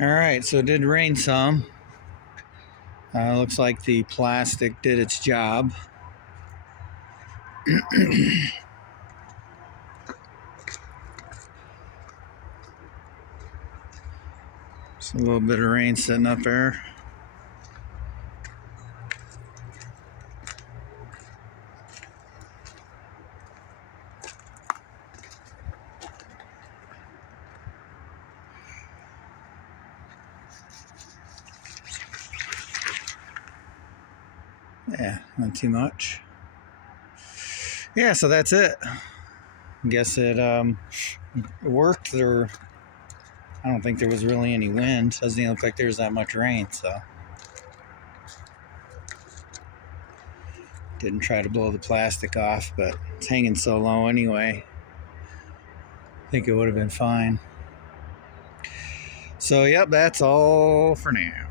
All right, so it did rain some. Looks like the plastic did its job. Just a little bit of rain sitting up there. Yeah, not too much. Yeah, so that's it. I guess it worked. There, I don't think there was really any wind. Doesn't even look like there's that much rain, so didn't try to blow the plastic off, but it's hanging so low anyway. I think it would have been fine. So, yep, that's all for now.